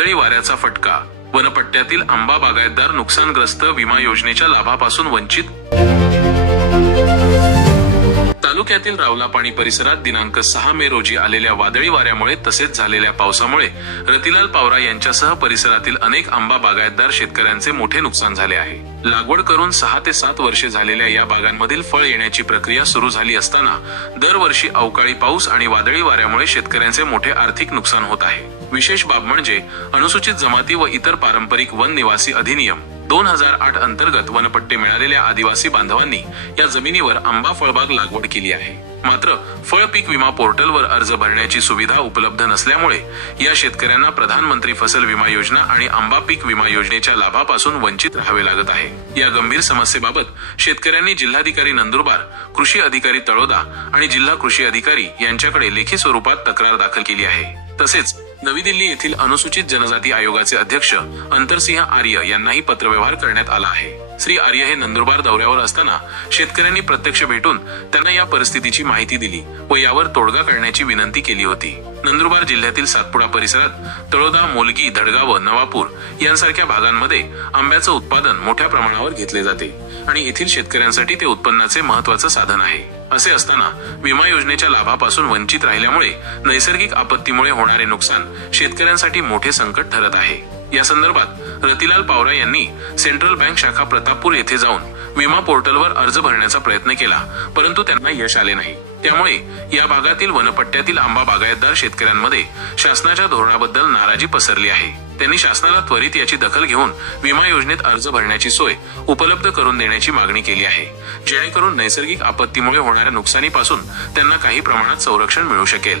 वादळी वाऱ्याचा फटका. वनपट्ट्यातील आंबा बागायतदार नुकसानग्रस्त विमा योजनेच्या लाभापासून वंचित तालुक्यातील रावलापाणी परिसरात दिनांक सहा मे रोजी आलेल्या वादळी वाऱ्यामुळे तसेच झालेल्या पावसामुळे रतिलाल पावरा यांच्यासह परिसरातील अनेक आंबा बागायतदार शेतकऱ्यांचे मोठे नुकसान झाले आहे. लागवड करून सहा ते सात वर्षे झालेल्या या बागांमधील फळ येण्याची प्रक्रिया सुरू झाली असताना दरवर्षी अवकाळी पाऊस आणि वादळी वाऱ्यामुळे शेतकऱ्यांचे मोठे आर्थिक नुकसान होत आहे. विशेष बाब म्हणजे अनुसूचित जमाती व इतर पारंपरिक वन निवासी अधिनियम. दोन हजार आठ अंतर्गत वनपट्टे मिळालेल्या आदिवासी बांधवांनी या जमिनीवर आंबा फळबाग लागवड केली आहे. मात्र फळ पीक विमा पोर्टलवर अर्ज भरण्याची सुविधा उपलब्ध नसल्यामुळे या शेतकऱ्यांना प्रधानमंत्री फसल विमा योजना आणि आंबा पीक विमा योजनेच्या लाभापासून वंचित राहावे लागत आहे. या गंभीर समस्येबाबत शेतकऱ्यांनी जिल्हाधिकारी नंदुरबार कृषी अधिकारी तळोदा आणि जिल्हा कृषी अधिकारी यांच्याकडे लेखी स्वरूपात तक्रार दाखल केली आहे. तसेच नवी दिल्ली येथील अनुसूचित जनजाती आयोगाचे अध्यक्ष अंतरसिंह आर्य यांनाही पत्रव्यवहार करण्यात आला आहे. श्री आर्य हे नंदुरबार दौऱ्यावर असताना शेतकऱ्यांनी प्रत्यक्ष भेटून त्यांना या परिस्थितीची माहिती दिली व यावर तोडगा काढण्याची विनंती केली होती. नंदुरबार जिल्ह्यातील सातपुडा परिसरात तळोदा मोलगी धडगाव नवापूर यांसारख्या भागांमध्ये आंब्याचं उत्पादन मोठ्या प्रमाणावर घेतले जाते आणि येथील शेतकऱ्यांसाठी ते उत्पन्नाचे महत्वाचं साधन आहे. असे असताना विमा योजनेच्या लाभापासून वंचित राहिल्यामुळे नैसर्गिक आपत्तीमुळे होणारे नुकसान शेतकऱ्यांसाठी मोठे संकट ठरत आहे. या संदर्भात रतिलाल पावरा यांनी सेंट्रल बँक शाखा प्रतापपूर येथे जाऊन विमा पोर्टलवर अर्ज भरण्याचा प्रयत्न केला परंतु त्यांना यश आले नाही. त्यामुळे या भागातील वनपट्ट्यातील आंबा बागायतदार शेतकऱ्यांमध्ये शासनाच्या धोरणाबद्दल नाराजी पसरली आहे. त्यांनी शासनाला त्वरित याची दखल घेऊन विमा योजनेत अर्ज भरण्याची सोय उपलब्ध करून देण्याची मागणी केली आहे जेणेकरून नैसर्गिक आपत्तीमुळे होणाऱ्या नुकसानीपासून त्यांना काही प्रमाणात संरक्षण मिळू शकेल.